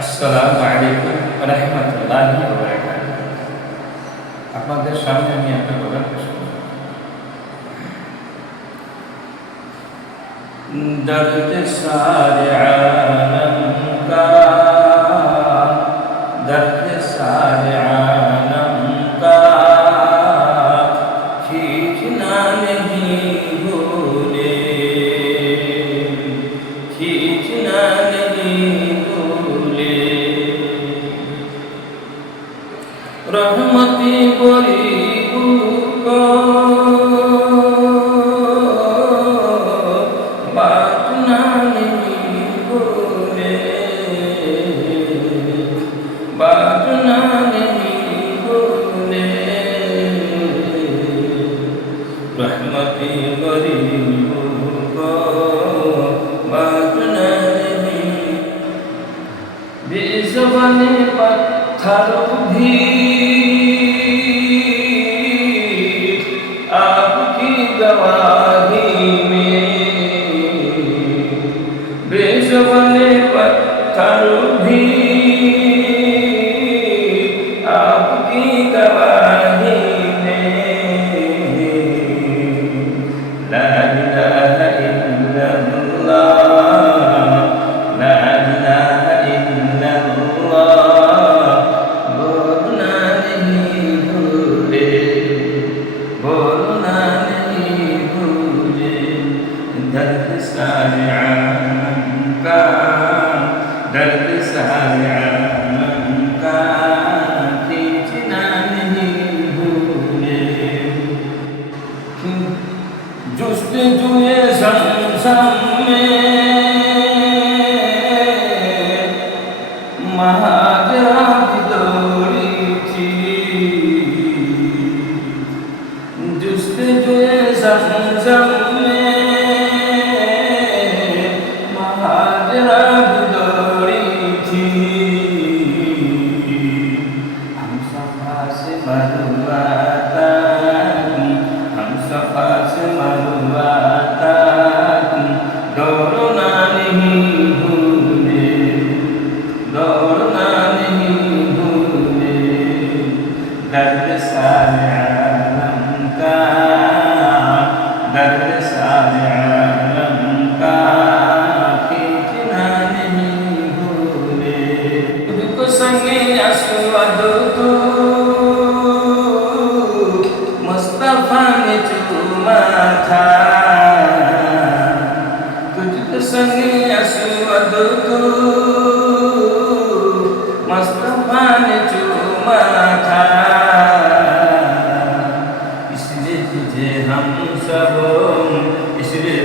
আসসালামু আলাইকুম ওয়া রাহমাতুল্লাহি ওয়া বারাকাতুহু। আপনাদের সামনে আমি একটা কথা পেশ করব। दर्द सारे आलम का दर्द सारे आलम का खींचना नहीं भूले खींचना नहीं भूले रहमती गरीब को बांटना नहीं भूले बांटना नहीं भूले रहमती गरीब को बांटना नहीं बेज़बाने पत्थर भी आपकी गवाही में बेज़बाने पत्थर भी आपकी गवाही में ला इलाहा इल्लल्लाह ला इलाहा इल्लल्लाह बोलना नहीं भूले बोलना नहीं भूले दर्द सारे आलम का दर्द सारे आलम का खींचना नहीं भूले जुस्तजुए ज़मज़म में महाजरा की दौड़ी थी जुस्तजुए ज़मज़म में महाजरा की दौड़ी थी हम सफ़ा से मरवा हम सफ़ा से मरवा दौड़ना नहीं भूले दौड़ना नहीं भूले दर्द सारे आलम का दर्द सारे आलम का खींचना नहीं भूले तुझको संगे अस्वद तू मुस्तफा ने चूमा था तुझको संगे अस्वद तू मुस्तफा ने चूमा था इसलिए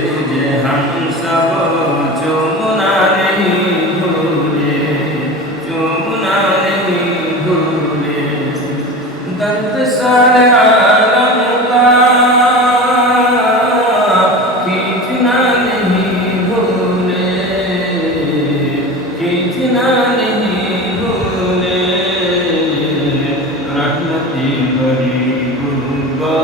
तुझे हम सब चूमना नहीं भूले चूमना नहीं भूले दर्द सारे आलम का खींचना नहीं भूले खींचना नहीं भूले रहमती गरीब को